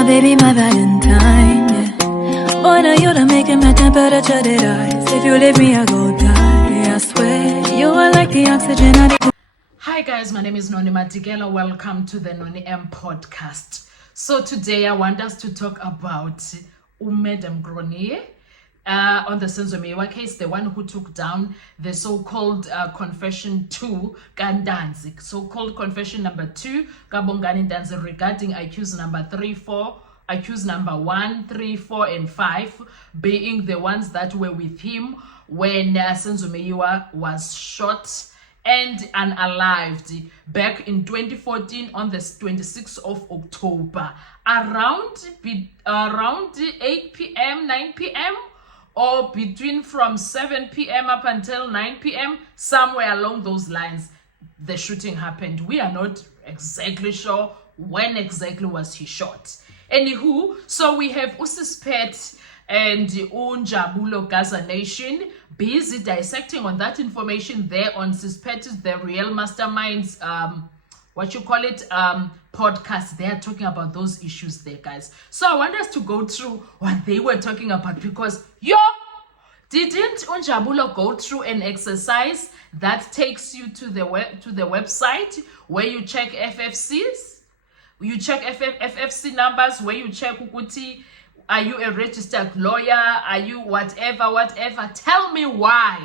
my baby, my Valentine, yeah. Boy, now you done making my temperature that rise. If you leave me, I go die, I swear. You are like the oxygen I need. Hi guys, my name is Noni Matikela. Welcome to the Noni M podcast. So today I want us to talk about Madam Gronier on the Senzo Meyiwa case, the one who took down the so-called confession 2 Kandanzi, so-called confession number 2 Kabongani Ntanzi regarding accused number 3, 4, accused number 1, 3, 4, and 5 being the ones that were with him when Senzo Meyiwa was shot and unalived back in 2014 on the 26th of October around 8 p.m. 9 p.m. or between from 7 p.m. up until 9 p.m. somewhere along those lines the shooting happened. We are not exactly sure when exactly was he shot. Anywho, so we have Usispet and Unjabulo Gaza Nation busy dissecting on that information there on Sispet, the Real Masterminds podcast. They are talking about those issues there, guys. So I want us to go through what they were talking about, because didn't Unjabulo go through an exercise that takes you to the website where you check FFCs, you check FFC numbers, where you check Ukuti, are you a registered lawyer? Are you whatever? Tell me why.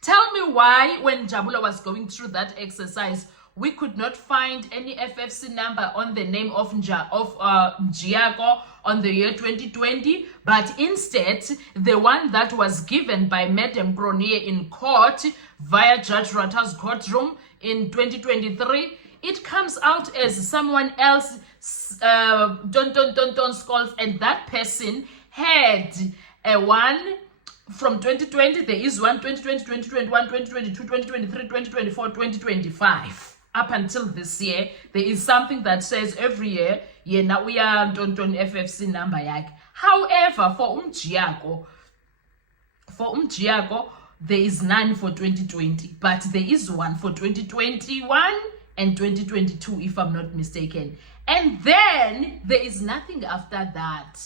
Tell me why when Jabulo was going through that exercise, we could not find any FFC number on the name of Njiako on the year 2020, but instead, the one that was given by Madam Gronier in court via Judge Rata's courtroom in 2023, it comes out as someone else, Don Scholes, and that person had a one from 2020. There is one 2020, 2021, 2022, 2023, 2024, 2025. Up until this year, there is something that says every year, now we are Don FFC number yak. However, for Umjiako, there is none for 2020, but there is one for 2021 and 2022, if I'm not mistaken. And then there is nothing after that.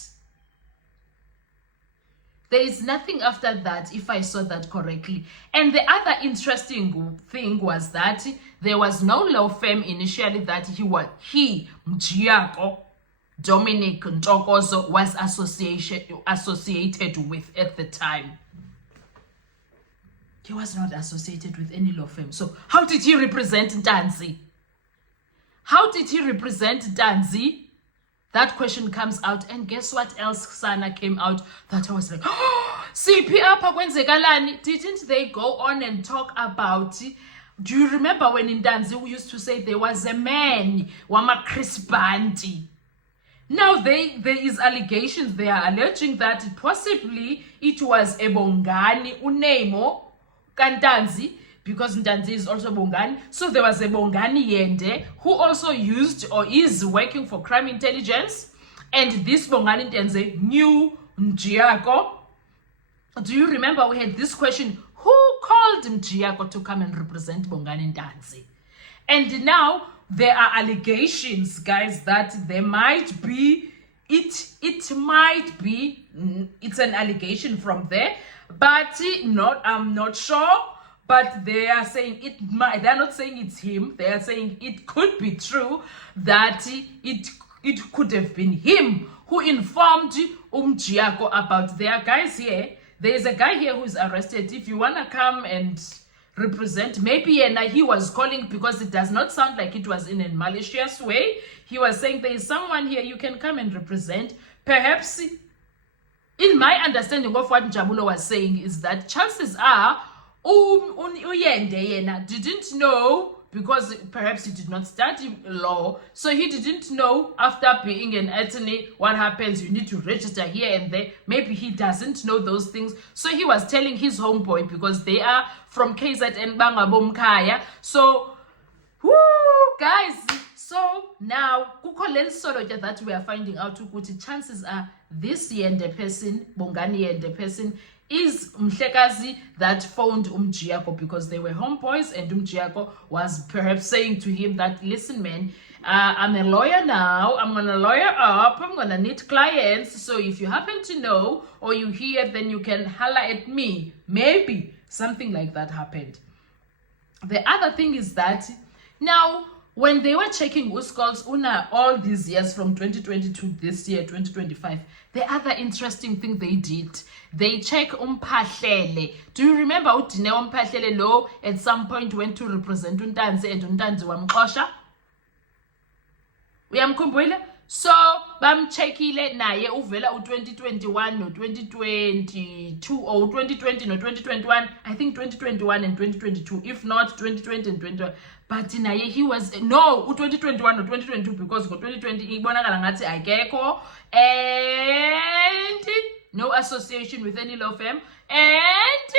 There is nothing after that, if I saw that correctly. And the other interesting thing was that there was no law firm initially that Mjiako, Dominic Ntokozo, was associated with at the time. He was not associated with any law firm. So how did he represent Ntanzi? How did he represent Ntanzi? That question comes out, and guess what else, Sana, came out that I was like, didn't they go on and talk about, do you remember when in Ntanzi we used to say there was a man, Wama Chris Banti? Now there is allegations, they are alleging that possibly it was a Bongani, Unemo, Kantanzi, because Ntanzi is also Bongani. So there was a Bongani Yende who also used or is working for crime intelligence. And this Bongani Ntanzi knew Njiako. Do you remember we had this question? Who called Njiako to come and represent Bongani Ntanzi? And now there are allegations, guys, that there might be, it's an allegation from there, but I'm not sure. But they are saying they're not saying it's him. They are saying it could be true that it could have been him who informed Umjiako about their guys here. There is a guy here who is arrested. If you want to come and represent, maybe he was calling because it does not sound like it was in a malicious way. He was saying there is someone here you can come and represent. Perhaps, in my understanding of what Jabulo was saying, is that chances are Uyende didn't know, because perhaps he did not study law, so he didn't know after being an attorney what happens. You need to register here and there. Maybe he doesn't know those things, so he was telling his homeboy, because they are from KZN Bangabomkaya. So guys, so now that we are finding out, chances are this Yende person, Bongani Yende person, is Mhlekazi that phoned Umjiako, because they were homeboys, and Umjiako was perhaps saying to him that, listen man, I'm a lawyer now. I'm gonna lawyer up. I'm gonna need clients. So if you happen to know or you hear, then you can holler at me. Maybe something like that happened. The other thing is that now, when they were checking Uskol's Una all these years from 2020 to this year, 2025, the other interesting thing they did, they check Umphahlele. Do you remember Udine Umphahlele Lo at some point went to represent Untanzi and Untanzi wamxosha? Uyamkhumbula? So bamcheckile naye uvela u2021 no 2022 or 2020 no 2021, I think 2021 and 2022, if not 2020 and 2021. But naye he was no u2021 or 2022 because go 2020 ibonakala ngathi akekho and no association with any law firm. And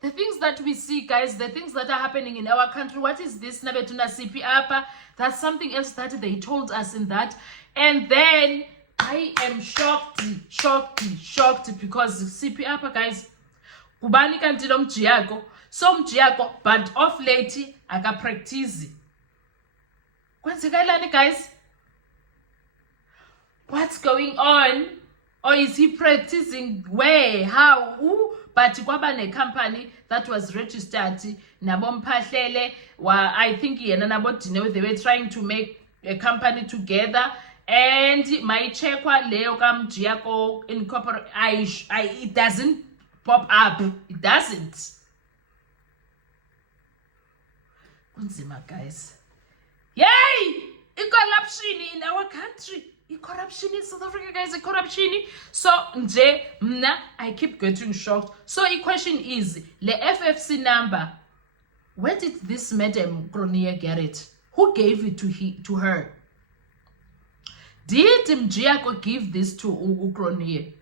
the things that we see, guys, the things that are happening in our country, what is this? Nabetuna CP apa? That's something else that they told us in that. And then I am shocked because CP apa, guys, kubani kantilo mjiako, so mjiako, but off late akapractice. Kwenzekalani, guys? What's going on? Or is he practicing where, how, who? But kwaba ne company that was registered nabomphahlele I think yena nabodine they were trying to make a company together, and my checkwa leyo kamjiako incorporate it doesn't pop up. It doesn't. Kunzima, guys. Yay! Corruption in our country. Corruption in South Africa, guys. Corruption. So nje mna I keep getting shocked. So the question is, the FFC number, where did this Madam Cronje get it? Who gave it to her? Did Mjiako give this to Cronje?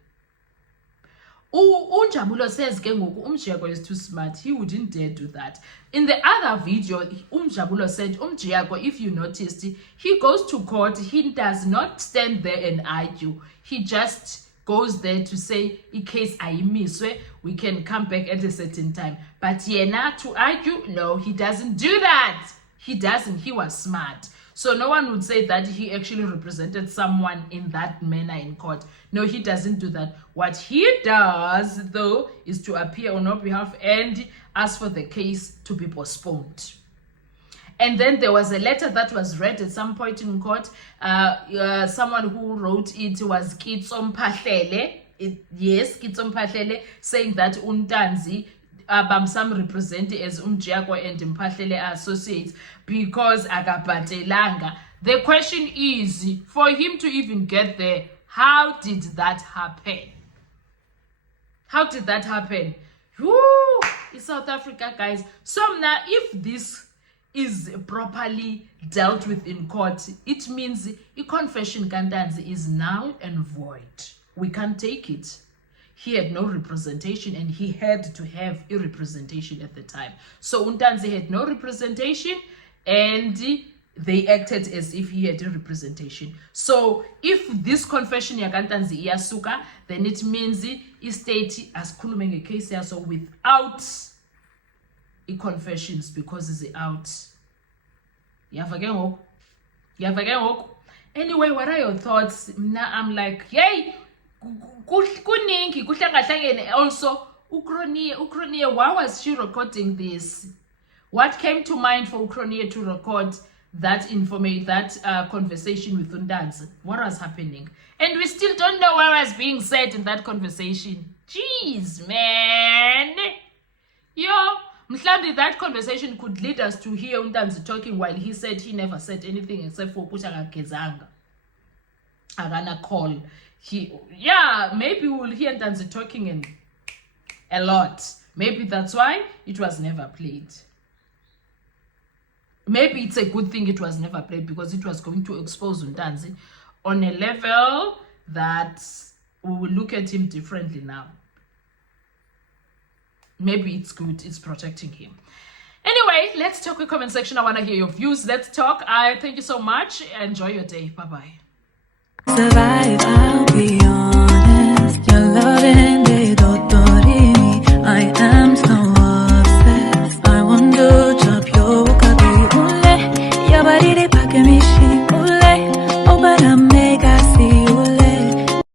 Unjabulo says Mjiako is too smart. He wouldn't dare do that. In the other video, Jabulo said, Mjiako, if you noticed, he goes to court. He does not stand there and argue. He just goes there to say, in case I miss, we can come back at a certain time. But Yena to argue, no, he doesn't do that. He doesn't. He was smart. So no one would say that he actually represented someone in that manner in court. No, he doesn't do that. What he does, though, is to appear on our behalf and ask for the case to be postponed. And then there was a letter that was read at some point in court. Someone who wrote it was Kitso Mphahlele. Yes, Kitso Mphahlele, saying that Untanzi Bamsam represented as Mjiako and Mphahlele associates because akabhatelanga. The question is, for him to even get there, how did that happen? How did that happen? Woo! It's South Africa, guys. So now, if this is properly dealt with in court, it means a confession Kantanzi is null and void. We can't take it. He had no representation and he had to have a representation at the time. So Untanzi had no representation and they acted as if he had a representation. So if this confession yakantanzi iyasuka, then it means the state as khulumenge case yaso without confessions because it's out. Anyway, what are your thoughts? Now I'm like, yay, kuningi kuhlangahlangene. Also, Cronje, why was she recording this? What came to mind for Cronje to record that conversation with Untanzi? What was happening? And we still don't know what was being said in that conversation. Jeez, man. Yo, mhlambi that conversation could lead us to hear Untanzi talking while he said he never said anything except for Kushagagezanga. Agana call. Maybe we'll hear Untanzi talking and a lot. Maybe that's why it was never played. Maybe it's a good thing it was never played because it was going to expose Untanzi on a level that we will look at him differently now. Maybe it's good. It's protecting him. Anyway, let's talk in the comment section. I want to hear your views. Let's talk. Thank you so much. Enjoy your day. Bye-bye. Survive.